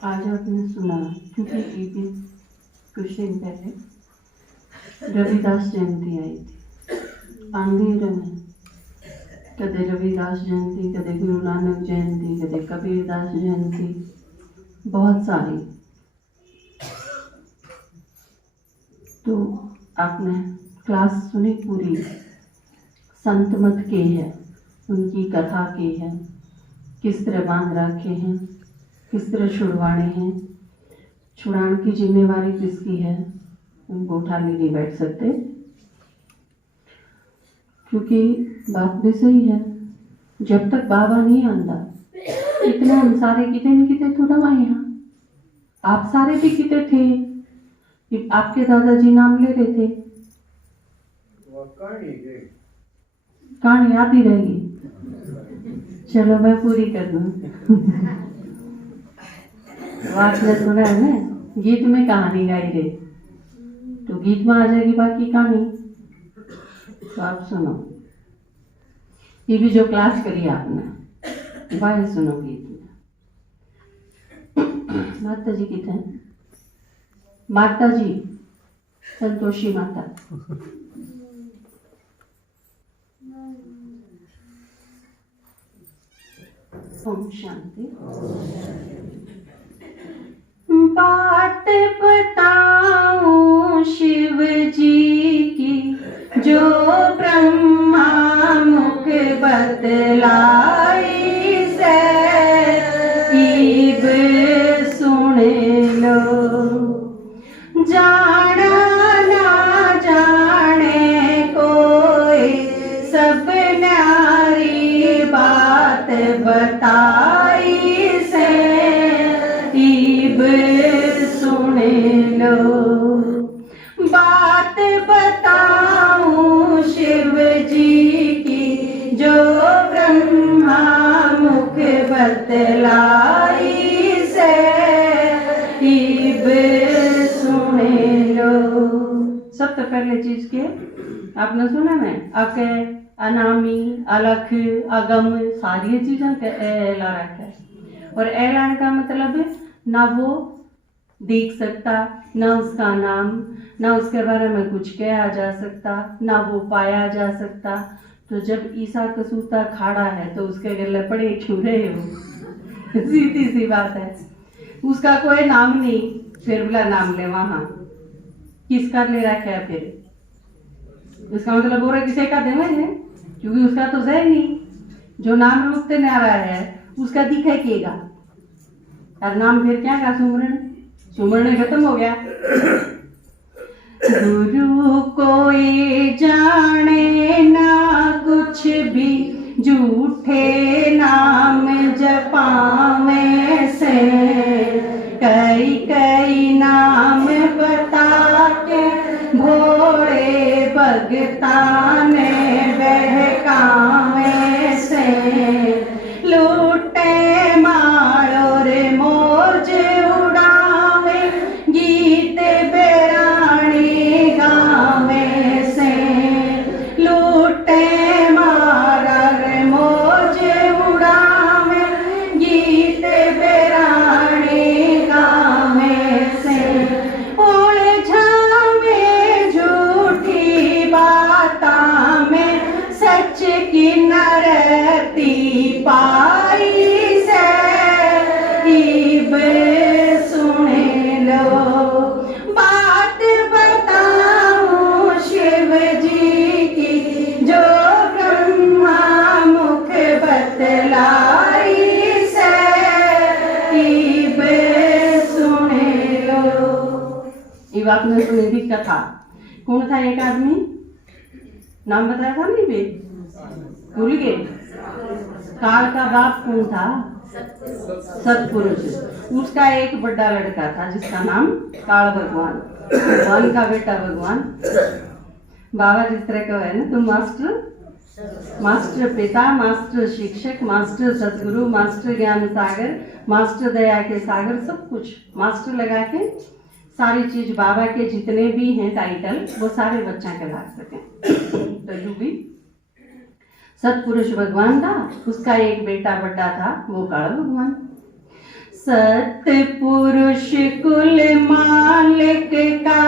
आज आपने सुना, क्योंकि एक कुछ दिन पहले रविदास जयंती आई थी। अंधेरे में कदे रविदास जयंती, कदे गुरु नानक जयंती, कदे कबीरदास जयंती, बहुत सारी। तो आपने क्लास सुनी पूरी, संत मत के है, उनकी कथा के है, किस तरह बांध रखे हैं, किस तरह छुड़वाने हैं, छुड़ाने की जिम्मेवारी किसकी है, उनको उठा ले नहीं बैठ सकते। क्योंकि बात भी सही है, जब तक बाबा नहीं आंदा इतने हम सारे किते न किते थोड़ा वहाँ यहाँ। आप सारे भी किते थे, आपके दादाजी नाम ले रहे थे, कहानी आती रहेगी। चलो मैं पूरी कर दूं। आपने सुना है ना, गीत में कहानी गाई रे, तो गीत में आ जाएगी बाकी कहानी। तो आप सुनो, ये भी जो क्लास करी आपने वह सुनो गीत में। माता जी कितने हैं? माता जी संतोषी माता। ओम शांति। बात बताऊं शिव जी की, जो ब्रह्मा मुख बतलाई से, ईब सुन लो। जाना ना जाने कोई, सब न्यारी बात बताई से, ईब सुन लो। बात बताऊं शिव जी की, जो ब्रह्मा मुख बतलाई से, ईब सुन लो। सबसे पहले चीज के आपने सुना ना, अके, अनामी, अलख, अगम, सारी चीजों के एला रखा है। और ऐलान का मतलब ना वो देख सकता, ना उसका नाम, ना उसके बारे में कुछ कहा जा सकता, ना वो पाया जा सकता। तो जब ईसा कसूता खाड़ा है तो उसके गले पड़े क्यों रहे हो? सीधी सी बात है। उसका कोई नाम नहीं, फिर बोला नाम ले, वहां किसका ले रखा है? फिर इसका मतलब बोरा किसे का देवे है, क्योंकि उसका तो है नहीं। जो नाम रूप से न्यारा है उसका दिखेगा, और नाम फिर क्या का सुमरण, सुमरण खत्म हो गया। गुरु कोई जाने ना कुछ भी, झूठे नाम जपावे से, कई कई नाम बता के भोले भगता ने बहकावे से, लूटे मारो रे मौज उड़ावे, गीत बेरानी गावे से, लूटे मारा रे मौज उड़ावे, गीत बेरानी गावे से, ओले झामे झूठी बाता में, सच की नरती पाई से, ईब सुन लो। बात बताऊं शिव जी की, जो ब्रह्मा मुख बतलाई से, ईब सुन लो। ये बात में सुनी थी कथा। कौन था एक आदमी, नाम बताया था नहीं बे, भूल गए? काल का बाप कौन था? सतपुरुष। उसका एक बड़ा लड़का था जिसका नाम काल भगवान, भगवान का बेटा भगवान। बाबा जिस तरह का है ना, तो मास्टर, मास्टर पिता, मास्टर शिक्षक, मास्टर सतगुरु, मास्टर ज्ञान सागर, मास्टर दया के सागर, सब कुछ मास्टर लगा के सारी चीज बाबा के जितने भी हैं टाइटल वो सारे बच्चा के ला सकें। तो यू भी सतपुरुष भगवान था, उसका एक बेटा बड़ा था, वो काल भगवान। सतपुरुष कुल मालिक का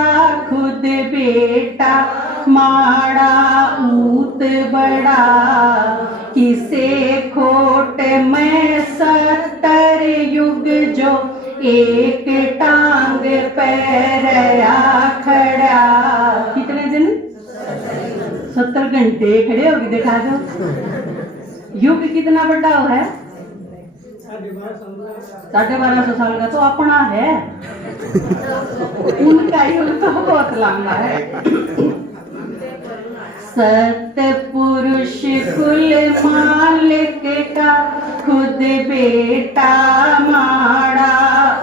खुद बेटा, माड़ा ऊत बड़ा, किसे खोट में 70 युग जो, एक टांग पैरया खड़ा। कितने दिन? 70 घंटे खड़े होगी, दिखा दो। युग कितना बड़ा है? 1250 साल का तो अपना है, उनका युग तो बहुत लंबा है। सतपुरुष कुल मालिक का खुद बेटा, माड़ा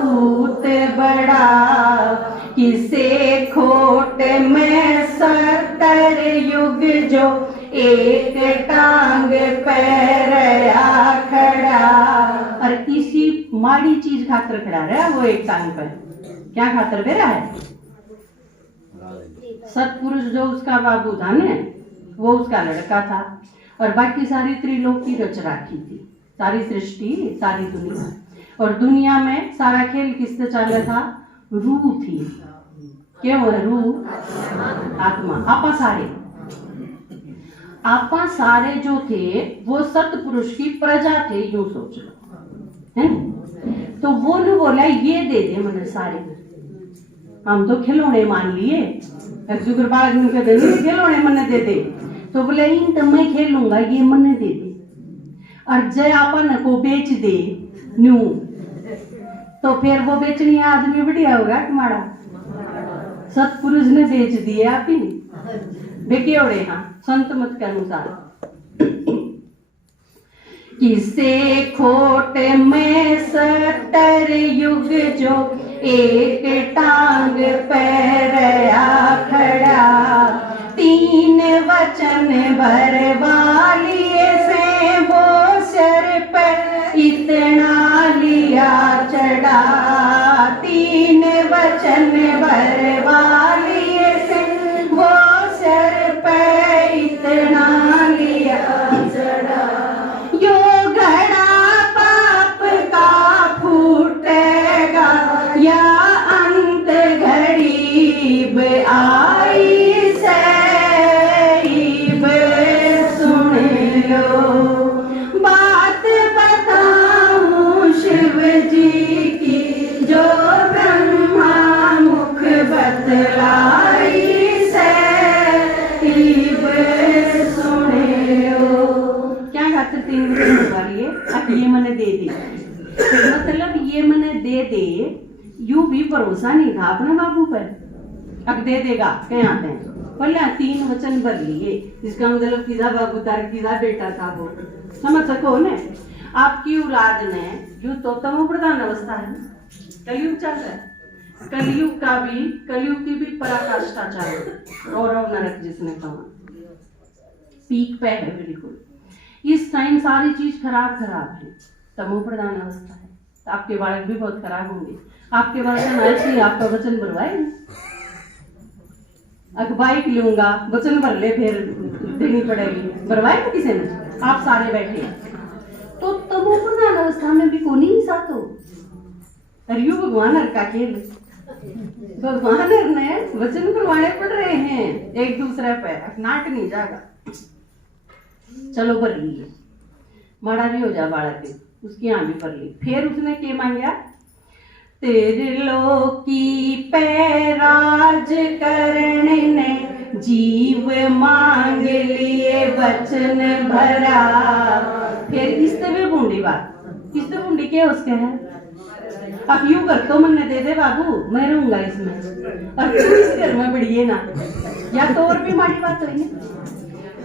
ऊत बड़ा, किसे खोट में 70 युग जो, एक टांग पैरया खड़ा। और इसी माड़ी चीज खातर खड़ा रहा वो एक टांग पर। क्या खातर दे रहा है? सतपुरुष जो उसका बाबू था ने, वो उसका लड़का था, और बाकी सारी त्रिलोक की रच राखी थी, सारी सृष्टि, सारी दुनिया। और दुनिया में सारा खेल किससे चला था? रूह थी। क्यों है रूह? आत्मा। आपा सारे जो थे वो सतपुरुष की प्रजा थे, यूं सोच लो, है? तो वो ने बोला ये दे दे मैंने सारे, हम तो खिलौने मान लिए, खिलौने मने दे दे, तो बोले इन तो मैं खेलूंगा, ये मने दे दे। और जय अपन को बेच दे न्यू, तो फिर वो बेचनी आदमी बढ़िया होगा तुम्हारा? सतपुरुष ने बेच दिए आप ही बेकेवड़े। हाँ, संत मत के अनुसार। किसे खोट में 70 युग जो, एक टांग पैरया खड़ा, 3 वचन भरवा लिए से, वो सर पर इतना लिया चढ़ा। 3 वचन भरवा लिए से, वो सर पर इतना लिया चढ़ा। यो घड़ा पाप का फूटेगा, या अंत घड़ीब आई सैब। सुन लो बात बताऊं शिव जी की, जो ब्रह्मा मुख बतलाई सैब। सुन लो क्या खातिर 3 वाली है? अब ये मैंने दे दी, मतलब ये मैंने दे दे, यूं भी भरोसा नहीं था अपने बाबू पर, अब दे देगा कहीं आते हैं। बोले 3 वचन भर लिए, इसका मतलब किसा बाबू तार किसा बेटा था वो, समझ सको ने? आपकी औलाद ने जो तो तमो प्रधान अवस्था है, कलयुग चल रहा है, कलयुग की भी पराकाष्ठा चल रही है, रौरव नरक जिसने कहा, पीक पे है बिल्कुल। इस टाइम सारी चीज खराब है, तमो प्रधान अवस्था है, तो आपके बालक भी बहुत खराब होंगे। आपके बालक ऐसे ही आपका वचन भरवाए, बाइक लूंगा वचन भर ले, फिर देनी पड़ेगी, भरवाए तो किसी ने? आप सारे बैठे, तो तमो प्रधान अवस्था में भी कौन ही साथ हो। अरे भगवान का खेल, भगवान ने वचन भरवाने पड़ रहे हैं एक दूसरे पे, नाट नहीं जाएगा। चलो भर लिए, माड़ा भी हो जा बालक, उसकी यहाँ भी भर ली। फिर उसने क्या मांगा? तेरे लोकी पैराज करने ने, जीव मांग लिए वचन भरा। फिर किससे भी बूंदी बात, किससे बूंदी क्या उसके है? अब यूं कर तो मन दे दे बाबू, मैं रहूंगा इसमें, और तू इस घर में बढ़िए ना, या तो और भी माड़ी बात हुई है।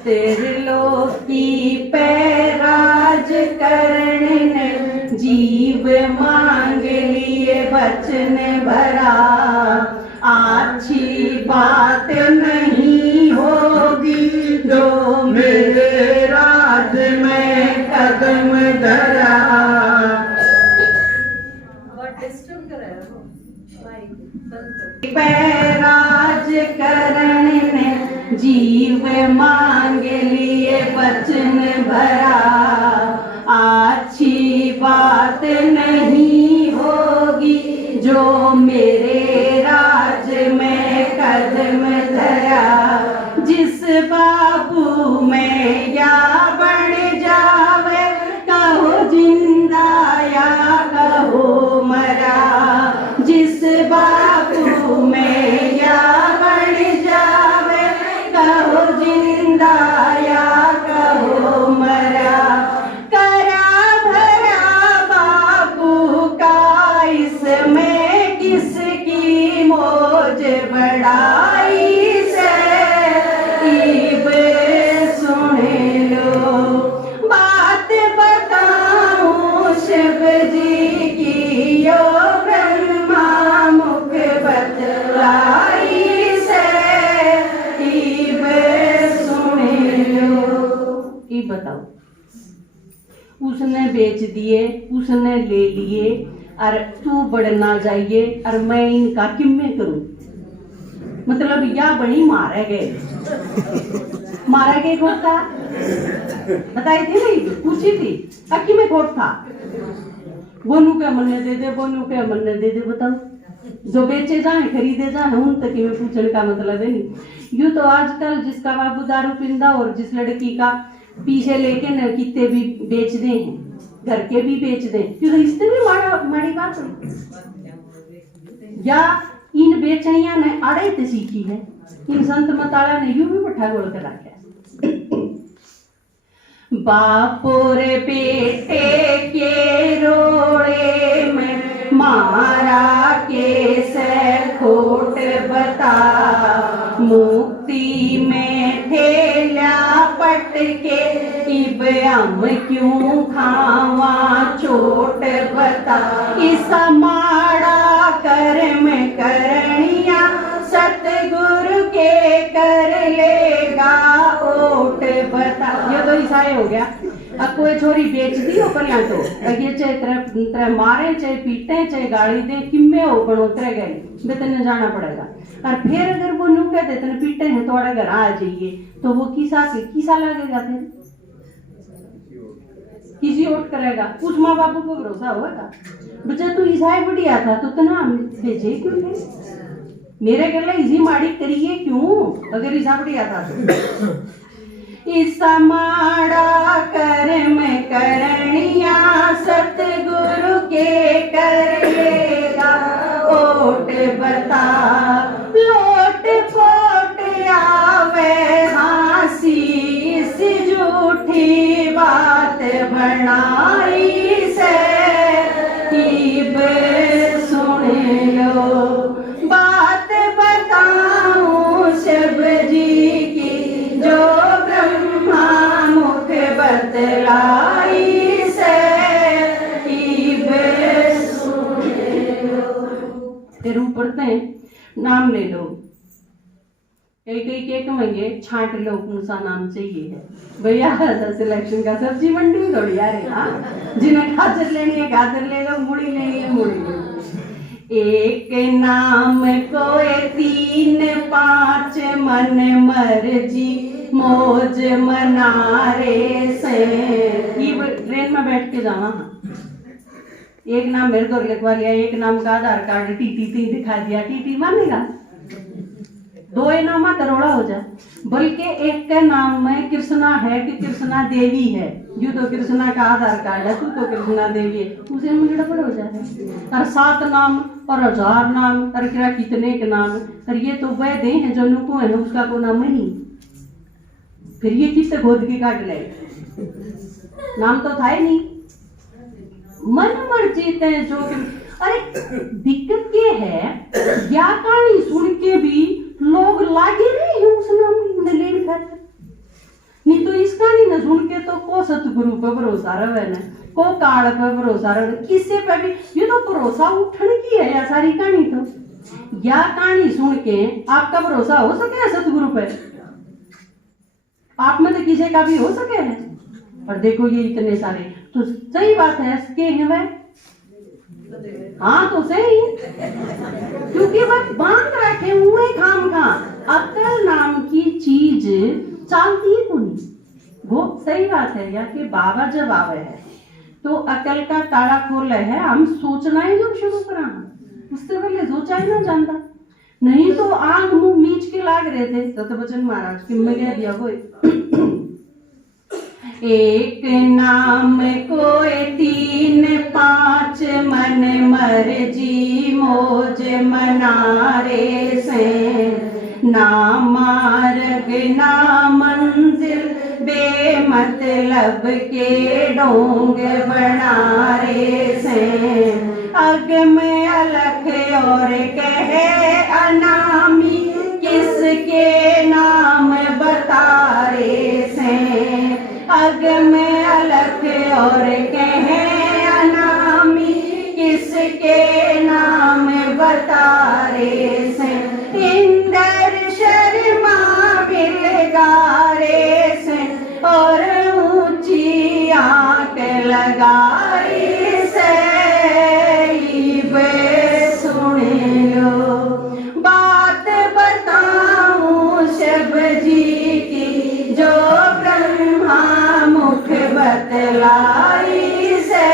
तेरे लोकी पैराज करने, जीव मांग लिए वचन भरा। अच्छी बात नहीं होगी जो मेरे राज में कदम धरा। पैराज करने, जीव मांग लिए वचन भरा। अच्छी बात नहीं हो जो मेरे राज में कदम धरा, जिस बाबू में या बन जावे, कहो जिंदा या कहो मरा, जिस बाबू में या बन जावे, कहो जिंदा या कहो मरा। करा भरा बाबू का इसमें किसकी मौज बढ़ाई से, इब सुन लो बात बताऊं शिव जी की, यो ब्रह्मा मुख बतलाई से, इब सुन लो। ये बताओ, उसने बेच दिए, उसने ले लिए, और तू बढ़ना जाइए, और मैं इनका किम्मे करूं। मतलब या बड़ी मारे गए खोट था, बताई थी नहीं, पूछी थी अक्की में खोट था, बोनू क्या मनने दे दे, बोनू क्या मनने दे दे। बताओ, जो बेचे जाए खरीदे जाए उन तक में पूछने का मतलब है नहीं। यूं तो आजकल जिसका बाबू दारू पींदा और जिस लड़की का पीछे लेके न कितने भी बेच दे हैं, घर के भी बेच दे, क्यों इससे भी माड़ी बात है। या इन बेचनिया ने आड़े ते सीखी है, इन संत मताला ने यूं भी पट्ठा गोल कर रखा। बापोर बेटे के रोड़े में मारा कैसे खोट बता, मुक्ति में ठेला पट के, इब हम क्यों खावा चोट बता। इस माड़ा कर्म करनिया, सतगुरु के कर लेगा ओट बता। ये तो ईसाई हो गया। अब कोई छोरी बेच दी हो पर यहाँ तो ये चाहे तरह मारे, चाहे पीटे, चाहे गाड़ी दे, किम्मे हो बनोतरे गए बेतने जाना पड़ेगा। और फिर अगर वो न्यू कहते तेने पीटे हैं तो घर आ जाइए, तो वो किसा लगेगा थे, किसी ओट करेगा, उस माँ बापू को भरोसा होगा। बच्चा तू ईसाई बढ़िया था तो तना भेजे क्यों थे, मेरे गले इसी माड़ी करिए क्यों, अगर ईसा बढ़िया था तो। इस माड़ा कर्म करनिया, सतगुरु के कर लेगा ओट बता। लोट पोट आवे हासी, इस झूठी बात बनाई से, इब सुन लो बात बताऊं शिव जी की, जो ब्रह्मा मुख बतलाई से, इब सुन लो। फिर ऊपर से नाम ले लो, एक मंगे छांट लो कौन सा नाम चाहिए है भैया। सिलेक्शन का सब्जी मंडी में थोड़ी यार है, हाँ जिन्हें गाजर लेनी है गाजर ले लो, मूली लेनी है मूली ले लो। एक नाम कोई 3 5 मन मर्जी, मौज मना रे से। ये ट्रेन में बैठ के जाना, एक नाम मेरे को लिखवा लिया, एक नाम का आधार कार्ड टीटी दिखा दिया, टीटी मानेगा, 2 नाम करोड़ा हो जाए। बल्कि एक के नाम में कृष्णा है कि कृष्णा देवी है, यू तो कृष्णा का आधार कार्ड है, तू तो कृष्णा देवी है, उसे में गड़बड़ हो जाए। और 7 नाम और 1000 नाम और क्या कितने के नाम, और ये तो वह दे हैं जो नुको है उसका को नाम नहीं, फिर ये किससे खोद के काट ले, नाम तो था ही नहीं। मन मर्जी तय जो, अरे दिक्कत ये है या कहानी सुन के भी लोग लागे नहीं उस नाम ने लेन कर, नहीं तो इस कहानी न सुन के तो को सतगुरु पे भरोसा रहे न, को काल पे भरोसा रहे, किससे पे भी ये तो भरोसा उठने की है या सारी कहानी। तो या कहानी सुन के आपका भरोसा हो सके सतगुरु पे, आप में तो किसी का भी हो सके है, पर देखो ये इतने सारे, तो सही बात है के हैं वह, हाँ तो सही, क्योंकि वह बांध रखे हुए खाम खा, अकल नाम की चीज चलती ही नहीं, वो सही बात है। या कि बाबा जब आवे है तो अकल का ताला खोल है, हम सोचना ही जब शुरू करा, उससे पहले सोचा ही ना जानता, नहीं तो आग मुंह मीच के लाग रहे थे सतवचन महाराज कि मैं कह दिया वो एक नाम कोई 3 5 मन मर्जी मौज मनारे से, ना मार्ग ना मंजिल बेमतलब के ढोंग बना रे से, अग में अलख और कहे अनामी किसके नाम बता रे से, अग में अलख और कहे अनामी किसके नाम बता रे से, इंदर शर्मा मिलगा रे से और ऊंची आंख लगाई से, सुन लो बात बताऊं शब जी की जो ब्रह्मा मुख बतलाई से,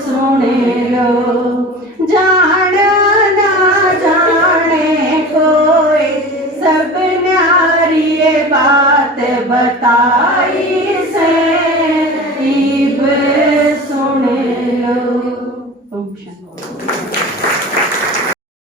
सुन लो जान ना जाने कोई सब न्यारी बात बता